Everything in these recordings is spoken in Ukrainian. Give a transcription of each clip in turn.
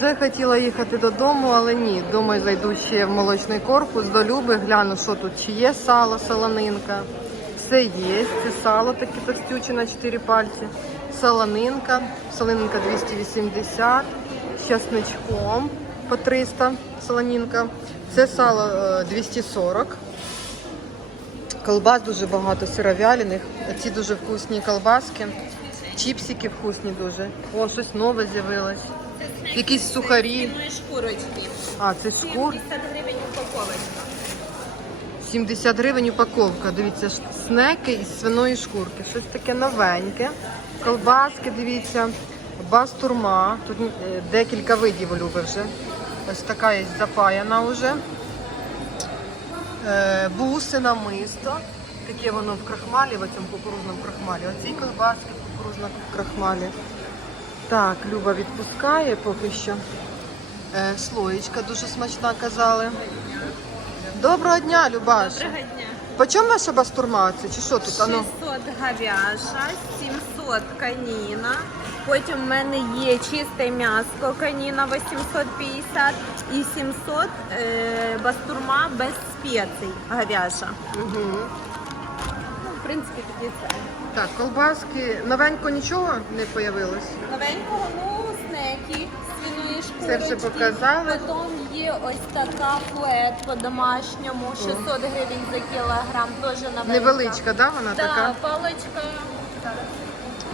Вже хотіла їхати додому, але ні. Думаю, зайду ще в молочний корпус до Люби, гляну, що тут, чи є сало, солонинка. Все є. Це сало таке товстюче на 4 пальці. Солонинка. Солонинка 280. З часничком по 300 солонинка. Це сало е, 240. Колбас дуже багато сировялених. Ці дуже вкусні колбаски. Чіпсики вкусні дуже. О, щось нове з'явилось. Якісь сухарі. Свиної шкурочки. А, це шкур. 70 гривень упаковочка. 70 гривень упаковка. Дивіться, снеки із свиної шкурки. Щось таке новеньке. Колбаски, дивіться, бастурма. Тут е, декілька видів Люби вже. Ось така є запаяна вже. Буси намисто. Таке воно в крахмалі, в цьому кукурузному крахмалі. Оці колбаски в кукурузному крахмалі. Так, Люба відпускає поки що. Е, слоєчка дуже смачна казали. Доброго дня, Любаш. Доброго дня. По чому ваша бастурма? Це чи що тут? ну. Ану? 600 говяжа, 700 каніна. Потім в мене є чисте м'ясо каніна 850 і 700 е, бастурма без спецій говяжа. Угу. Принципі, тоді це. Так, колбаски. Новенько нічого не появилось? Новенького, ну, снеки, свиної шкурочки. Це вже показали. Потім є ось така флет по-домашньому, 600 гривень за кілограм, теж новенька. Невеличка, да, вона Так, така? паличка.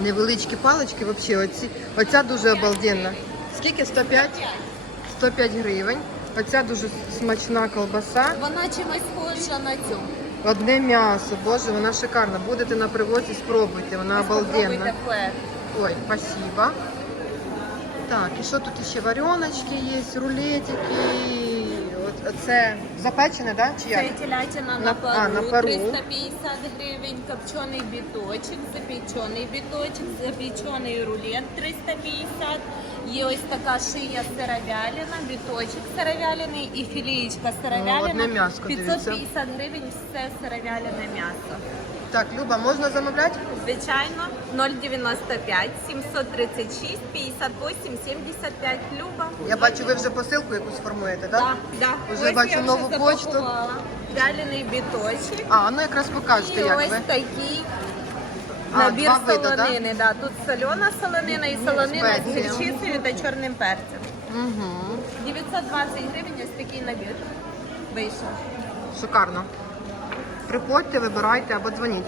Невеличкі палички взагалі. Оці, оця дуже обалденна. Скільки? 105? 105 гривень. Оця дуже смачна колбаса. Вона чимось схожа на цю. Одне м'ясо, боже, вона шикарна. Будете на привозі, спробуйте, вона обалденна. Ой, спасибо. Так, і що тут ще вареночки є, рулетики. Оце запечене, да? Чи як? Це телятина На- на пару, а, на пару. 350 гривень, копчений біточок, запечений біточок, запечений рулет 350. Є ось така шия сировялина, біточок сировялений і філієчка сировялина. Ну, м'яско, дивіться. 550 гривень все сировялене м'ясо. Так, Люба, можна замовляти? Звичайно, 095 736 58 75 Люба. Я бачу, ви вже посилку якусь формуєте, так? Да, да. Ось бачу нову вже почту. Вялений біточок. А, ну якраз покажете, І як ось ви. такий А, набір два види, солонини. Да? Тут солена солонина і солонина з спеції. гірчицею та чорним перцем. Угу. 920 гривень ось такий набір вийшов. Шикарно. Приходьте, вибирайте або дзвоніть.